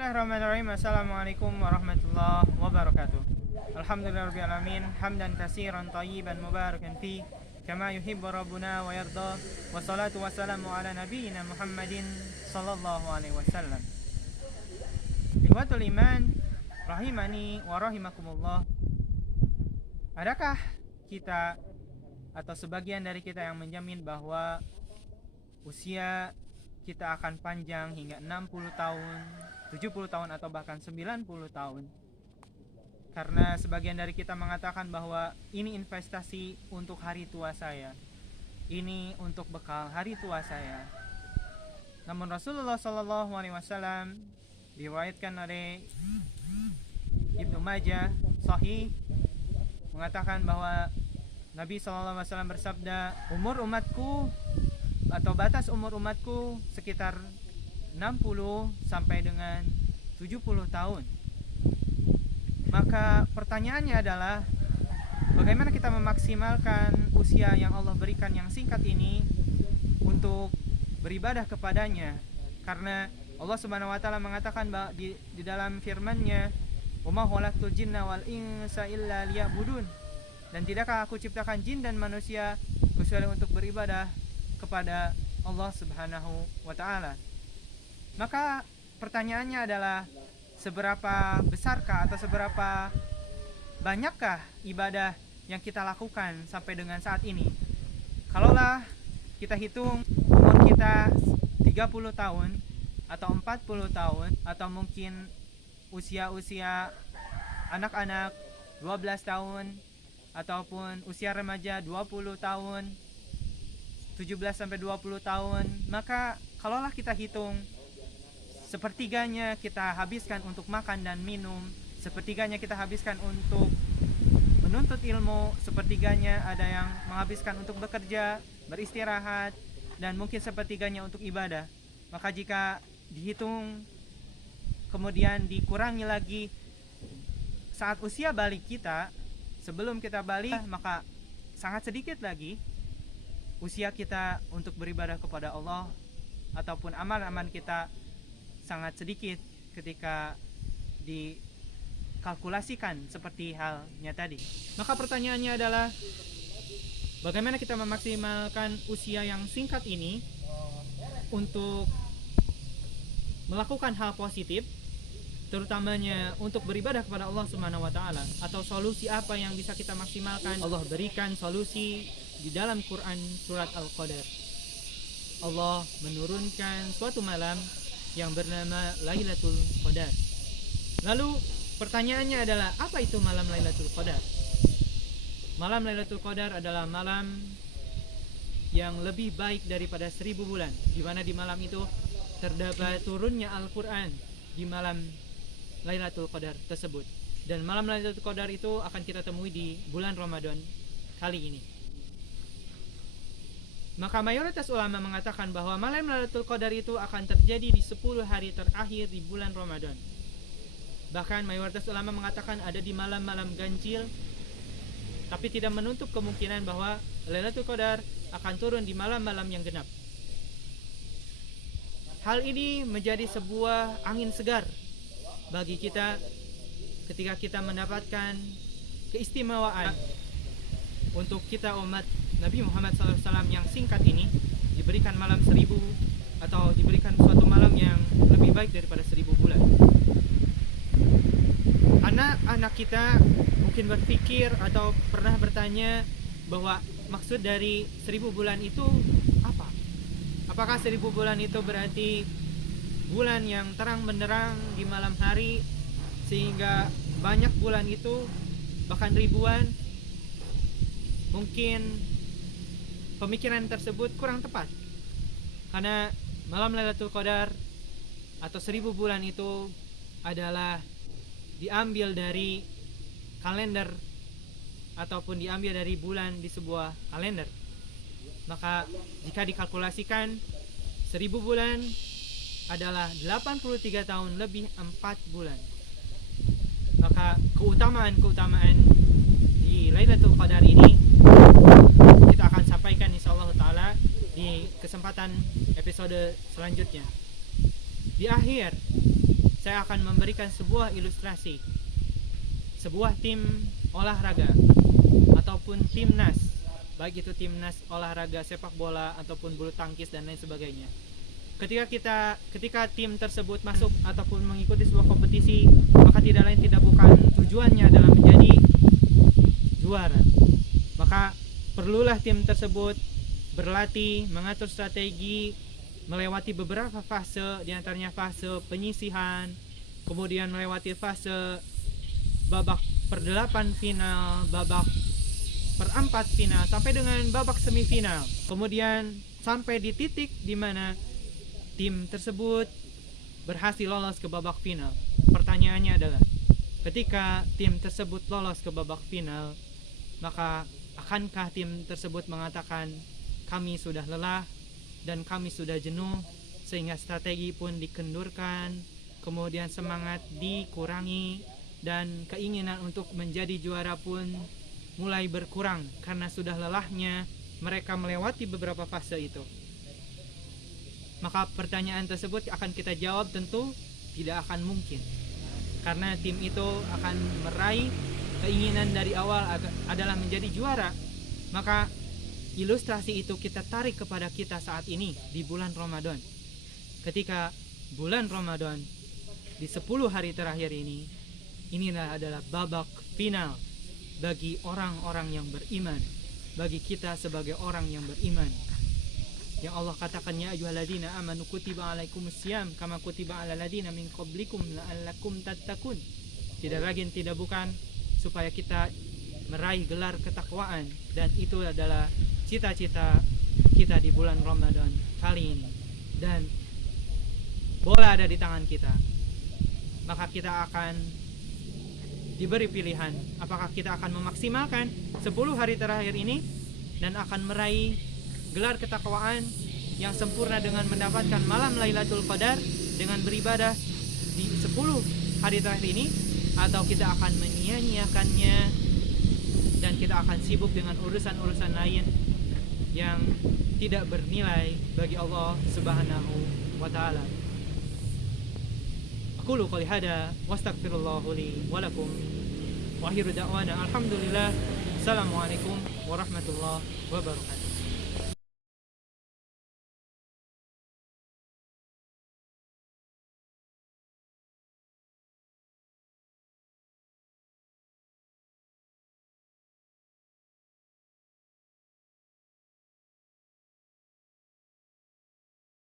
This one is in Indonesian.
Bismillahirrahmanirrahim. Assalamualaikum warahmatullahi wabarakatuh. Alhamdulillahirabbil alamin, hamdan katsiran thayyiban mubarakan fi kama yuhibbu rabbuna wa yarda. Wassalatu wassalamu ala nabiyyina Muhammadin sallallahu alaihi wasallam. Ikhwatul iman, rahimani wa rahimakumullah. Adakah kita atau sebagian dari kita yang menjamin bahwa usia kita akan panjang hingga 60 tahun, 70 tahun atau bahkan 90 tahun? Karena sebagian dari kita mengatakan bahwa ini investasi untuk hari tua saya, ini untuk bekal hari tua saya. Namun Rasulullah SAW diriwayatkan oleh Ibnu Majah sahih mengatakan bahwa Nabi SAW bersabda, umur umatku atau batas umur umatku sekitar 60 sampai dengan 70 tahun. Maka pertanyaannya adalah, bagaimana kita memaksimalkan usia yang Allah berikan yang singkat ini untuk beribadah kepadanya? Karena Allah Subhanahu wa taala mengatakan di dalam firman-Nya, "Wa ma khalaqtul jinna wal insa illa liya'budun." Dan tidakkah aku ciptakan jin dan manusia kecuali untuk beribadah kepada Allah Subhanahu wa taala. Maka pertanyaannya adalah, seberapa besarkah atau seberapa banyakkah ibadah yang kita lakukan sampai dengan saat ini? Kalaulah kita hitung umur kita 30 tahun atau 40 tahun atau mungkin usia-usia anak-anak 12 tahun ataupun usia remaja 20 tahun, 17 sampai 20 tahun, maka kalaulah kita hitung sepertiganya kita habiskan untuk makan dan minum, sepertiganya kita habiskan untuk menuntut ilmu, sepertiganya ada yang menghabiskan untuk bekerja, beristirahat, dan mungkin sepertiganya untuk ibadah. Maka jika dihitung kemudian dikurangi lagi saat usia balik kita, sebelum kita balik, maka sangat sedikit lagi usia kita untuk beribadah kepada Allah, ataupun amal-amal kita sangat sedikit ketika dikalkulasikan seperti halnya tadi. Maka pertanyaannya adalah, bagaimana kita memaksimalkan usia yang singkat ini untuk melakukan hal positif, terutamanya untuk beribadah kepada Allah Subhanahu wa taala? Atau solusi apa yang bisa kita maksimalkan? Allah berikan solusi di dalam Quran surat Al-Qadar. Allah menurunkan suatu malam yang bernama Lailatul Qadar. Lalu pertanyaannya adalah, apa itu malam Lailatul Qadar? Malam Lailatul Qadar adalah malam yang lebih baik daripada 1000 bulan, di mana di malam itu terdapat turunnya Al-Quran di malam Lailatul Qadar tersebut. Dan malam Lailatul Qadar itu akan kita temui di bulan Ramadan kali ini. Maka mayoritas ulama mengatakan bahwa malam Lailatul Qadar itu akan terjadi di 10 hari terakhir di bulan Ramadan. Bahkan mayoritas ulama mengatakan ada di malam-malam ganjil, tapi tidak menutup kemungkinan bahwa Lailatul Qadar akan turun di malam-malam yang genap. Hal ini menjadi sebuah angin segar bagi kita ketika kita mendapatkan keistimewaan untuk kita umat Nabi Muhammad SAW yang singkat ini, diberikan malam 1000 atau diberikan suatu malam yang lebih baik daripada 1000 bulan. Anak-anak kita mungkin berpikir atau pernah bertanya bahwa maksud dari 1000 bulan itu apa? Apakah 1000 bulan itu berarti bulan yang terang benderang di malam hari sehingga banyak bulan itu, bahkan ribuan? Mungkin pemikiran tersebut kurang tepat, karena malam Lailatul Qadar atau 1000 bulan itu adalah diambil dari kalender ataupun diambil dari bulan di sebuah kalender. Maka jika dikalkulasikan 1000 bulan adalah 83 tahun lebih 4 bulan. Maka keutamaan-keutamaan di Lailatul Qadar ini kita akan sampaikan insyaallah taala di kesempatan episode selanjutnya. Di akhir saya akan memberikan sebuah ilustrasi. Sebuah tim olahraga ataupun timnas, baik itu timnas olahraga sepak bola ataupun bulu tangkis dan lain sebagainya. Ketika tim tersebut masuk ataupun mengikuti sebuah kompetisi, maka tidak lain tidak bukan tujuannya adalah menjadi juara. Maka perlulah tim tersebut berlatih, mengatur strategi, melewati beberapa fase, diantaranya fase penyisihan, kemudian melewati fase babak perdelapan final, babak perempat final, sampai dengan babak semifinal. Kemudian sampai di titik di mana tim tersebut berhasil lolos ke babak final. Pertanyaannya adalah, ketika tim tersebut lolos ke babak final, maka akankah tim tersebut mengatakan kami sudah lelah dan kami sudah jenuh, sehingga strategi pun dikendurkan, kemudian semangat dikurangi, dan keinginan untuk menjadi juara pun mulai berkurang karena sudah lelahnya mereka melewati beberapa fase itu? Maka pertanyaan tersebut akan kita jawab tentu tidak akan mungkin, karena tim itu akan meraih keinginan dari awal adalah menjadi juara. Maka ilustrasi itu kita tarik kepada kita saat ini di bulan Ramadan. Ketika bulan Ramadan di 10 hari terakhir ini, inilah adalah babak final bagi orang-orang yang beriman, bagi kita sebagai orang yang beriman. Yang Allah katakan, ya ayyuhalladzina amanu kutiba alaikumusiyam kama kutiba alal ladzina min qablikum la'allakum tattaqun. Tidak lagi tidak bukan supaya kita meraih gelar ketakwaan, dan itu adalah cita-cita kita di bulan Ramadan kali ini. Dan bola ada di tangan kita. Maka kita akan diberi pilihan, apakah kita akan memaksimalkan 10 hari terakhir ini dan akan meraih gelar ketakwaan yang sempurna dengan mendapatkan malam Lailatul Qadar dengan beribadah di 10 hari terakhir ini, atau kita akan menyia-nyiakannya dan kita akan sibuk dengan urusan-urusan lain yang tidak bernilai bagi Allah Subhanahu wa taala. Aqulu qouli hada wastaghfirullahu li wa lakum wa akhiru da'wana alhamdulillah. Assalamualaikum warahmatullahi wabarakatuh.